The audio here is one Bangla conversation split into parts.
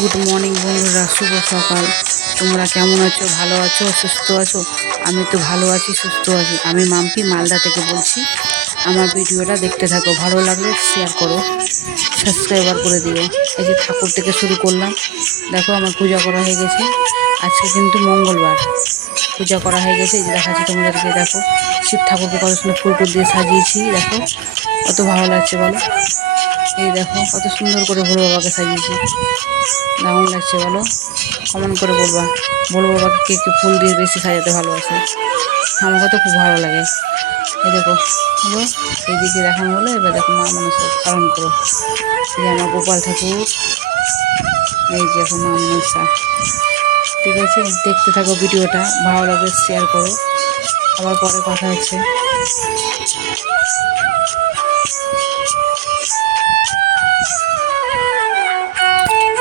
গুড মর্নিং বন্ধুরা, শুভ সকাল। তোমরা কেমন আছো? ভালো আছো? সুস্থ আছো? আমি তো ভালো আছি, সুস্থ আছি। আমি মাম্পি মালদা থেকে বলছি। আমার ভিডিওটা দেখতে থাকো, ভালো লাগলে শেয়ার করো, সাবস্ক্রাইবার করে দিও। এই যে ঠাকুর থেকে শুরু করলাম, দেখো আমার পূজা করা হয়ে গেছে। আজকে কিন্তু মঙ্গলবার, পূজা করা হয়ে গেছে। এই যে দেখাচ্ছি তোমাদেরকে, দেখো শিব ঠাকুরকে কত সুন্দর ফুল টুল দিয়ে সাজিয়েছি। দেখো কত ভালো লাগছে বলো। এই দেখো কত সুন্দর করে ভোলে বাবাকে সাজিয়েছি, দারুণ লাগছে বলো। কমেন্ট করে বলবা, ভোলে বাবাকে কে কে ফুল দিয়ে বেশি সাজাতে ভালোবাসে। আমাকে তো খুব ভালো লাগে। এই দেখো হলো, এইদিকে দেখানো হলো। এবার দেখো মা মনসা স্মরণ করো। এই যে আমার গোপাল ঠাকুর, এই যে দেখো মা মনসা। ঠিক আছে, দেখতে থাকো ভিডিওটা, ভালো লাগলে শেয়ার করো। আবার পরে কথা হচ্ছে।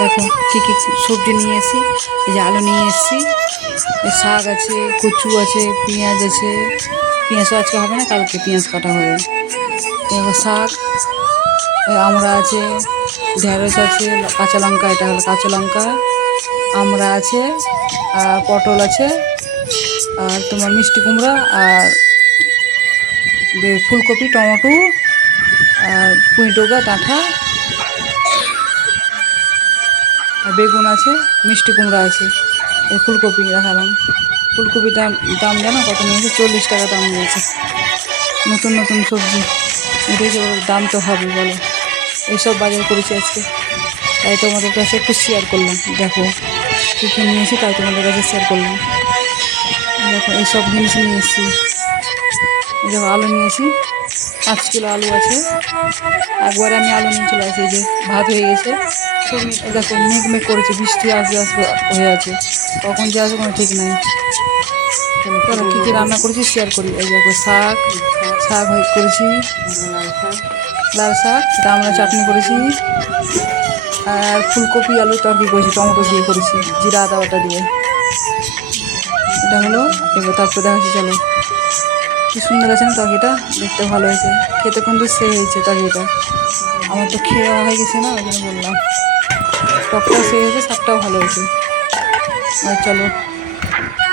দেখো কী কী সবজি নিয়ে এসেছি। এই যে আলু নিয়ে এসেছি, শাক আছে, কচু আছে, পেঁয়াজ আছে। পেঁয়াজ তো আজকে হবে না, কালকে পেঁয়াজ কাটা হবে। এবার শাক, আমড়া আছে, ঢেঁড়স আছে, কাঁচা লঙ্কা, এটা হলো কাঁচা লঙ্কা, আমড়া আছে, আর পটল আছে, আর তোমার মিষ্টি কুমড়া, আর ফুলকপি, টমেটো, আর পুঁই ডোকা ডাঁটা, আর বেগুন আছে, মিষ্টি কুমড়া আছে, এই ফুলকপি দেখালাম। ফুলকপির দাম জানো কত নিয়েছে? 40 টাকা দাম নিয়েছে। নতুন নতুন সবজি উঠেছে, দাম তো হবে বলো। এইসব বাজার করেছি আজকে, তাই তোমাদের কাছে একটু শেয়ার করলাম। দেখো কী কী নিয়েছি, তাই তোমাদের কাছে শেয়ার করলাম। দেখো এইসব জিনিস নিয়ে এসেছি। দেখো আলু নিয়েছি, 5 কিলো আলু আছে। একবারে আমি আলু নিয়ে চলে আসি। এই যে ভাত হয়ে গেছে। দেখো মেঘ মেঘ করেছে, বৃষ্টি আসবে আসবে হয়ে আছে, কখন যে আসবে কোনো ঠিক নাই। চলো কী কী রান্না করেছি শেয়ার করি। এই দেখো শাক, শাক করেছি, লাল শাক, এটা আমরা চাটনি করেছি, আর ফুলকপি আলু তরকারি করেছি, টমেটো দিয়ে করেছি, জিরা আদা বাটা দিয়ে। এটা হলো। এবার তারপরে দেখাচ্ছি, চলো কি সুন্দর আছে না তরকারিটা, দেখতে ভালো হয়েছে, খেতে কিন্তু সে হয়েছে তরকারিটা। আমার তো খেয়ে হয়ে গেছে না, ওই জন্য বললাম। টকটাও সে হয়েছে, শাকটাও ভালো হয়েছে। আর চলো,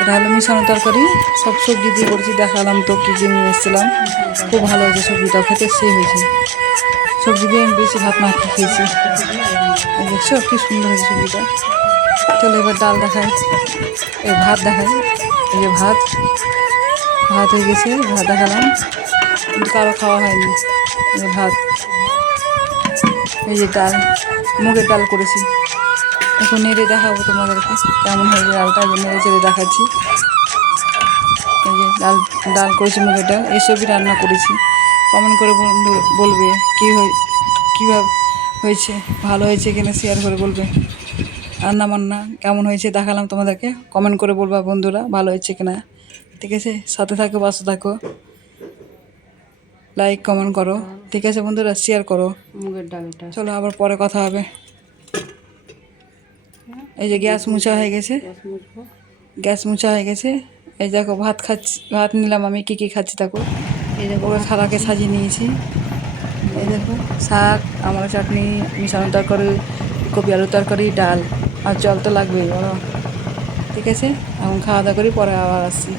এটা হলো মিশানো তরকারি, সব সবজি দিয়ে করেছি, দেখালাম তো কী কী নিয়ে এসেছিলাম। খুব ভালো হয়েছে সবজিটাও, খেতে সে হয়েছে। সবজি দিয়ে আমি বেশি ভাত মাখিয়ে খেয়েছি। এই দেখছো কী সুন্দর হয়েছে সবজিটা। চলো এবার ডাল দেখাই, এই ভাত দেখাই। এই যে ভাত, ভাত হয়ে গেছে, ভাত দেখালাম, কিন্তু কারো খাওয়া হয়নি। এই যে ভাত, এই যে ডাল, মুগের ডাল করেছি। এখন নেড়ে দেখাবো তোমাদেরকে কেমন হয়েছে ডালটা, নেড়ে চেড়ে দেখাচ্ছি। এই যে ডাল, ডাল করেছি মুগের ডাল, এইসবই রান্না করেছি। কমেন্ট করে বলবে কীভাবে হয়েছে, ভালো হয়েছে কিনা শেয়ার করে বলবে। রান্না বান্না কেমন হয়েছে দেখালাম তোমাদেরকে, কমেন্ট করে বলবা বন্ধুরা ভালো হয়েছে কিনা। ঠিক আছে, সাথে থাকো, পাশে থাকো, লাইক কমেন্ট করো। ঠিক আছে বন্ধুরা, শেয়ার করো মুগের ডালটা। চলো আবার পরে কথা হবে। এই যে গ্যাস মুছা হয়ে গেছে, গ্যাস মুছা হয়ে গেছে। এই দেখো ভাত খাচ্ছি, ভাত নিলাম আমি, কী কী খাচ্ছি দেখো। এই দেখো ওকে থালাকে সাজিয়ে নিয়েছি। এই দেখো শাক, আমার চাটনি, মিশানো তরকারি, কপি আলুর তরকারি, ডাল, আর জল তো লাগবেই বলো। ঠিক আছে, এখন খাওয়া দাওয়া করি, পরে আবার আসছি।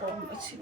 গরম লাগছে।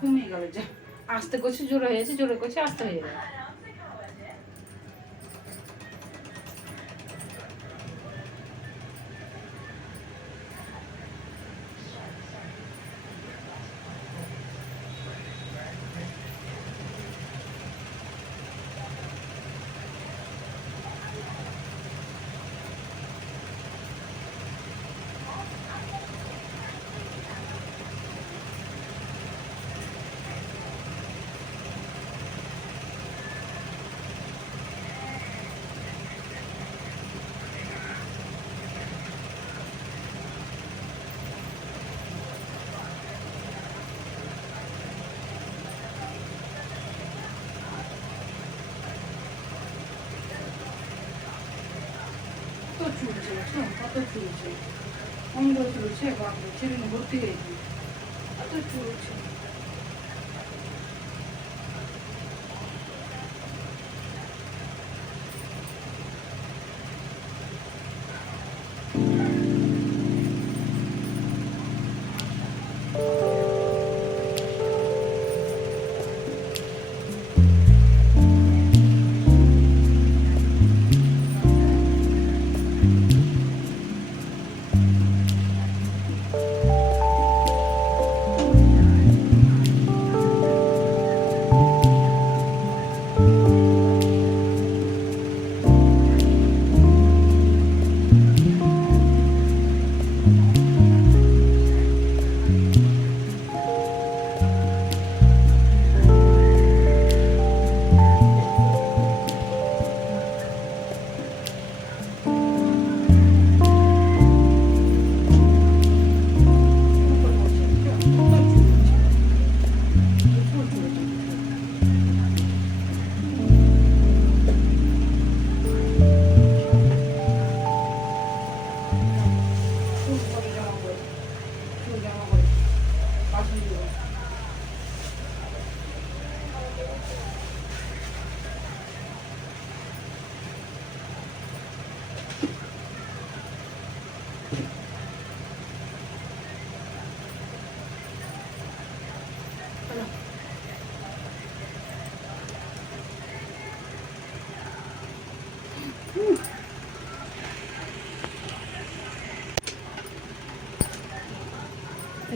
ঘুমিয়ে গেল, যা আস্তে করছে জোরে হয়ে যাচ্ছে, জোরে করছে আস্তে হয়ে যাবে। কত চুলছে, কত চুলছে, অঙ্গ চুলছে, বাবা ছেলে ভর্তি হয়েছে, কত চুলছে।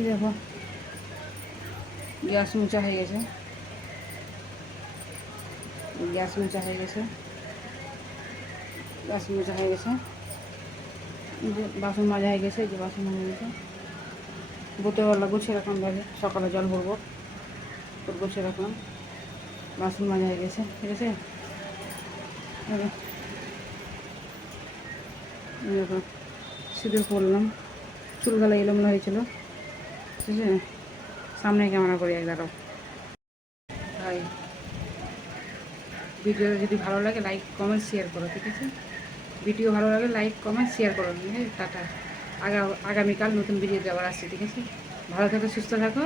এই দেখো গ্যাস মোচা হয়ে গেছে, গ্যাস মোচা হয়ে গেছে, গ্যাস মোচা হয়ে গেছে, যে বাসন মাজা হয়ে গেছে, যে বাসন মাজা হয়ে গেছে, বোতলওয়ালা গুছিয়ে রাখলাম ব্যাগে, সকালে জল ভরবো, গুছিয়ে রাখলাম, বাসন মাজা হয়ে গেছে, ঠিক আছে। সিঁদুর পরলাম, চুলগুলো এলোমেলো হয়েছিল, ঠিক আছে। সামনে ক্যামেরা করি এক দাঁড়াও ভাই। ভিডিও যদি ভালো লাগে লাইক কমেন্ট শেয়ার করো, ঠিক আছে। ভিডিও ভালো লাগে লাইক কমেন্ট শেয়ার করো, ঠিক আছে। টাটা, আগামীকাল নতুন ভিডিও দেওয়ার আসছে, ঠিক আছে। ভালো থাকো, সুস্থ থাকো,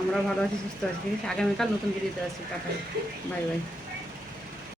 আমরাও ভালো আছি, সুস্থ আছি, ঠিক আছে। আগামীকাল নতুন ভিডিও দেওয়া আসছে, টাটা, বাই বাই।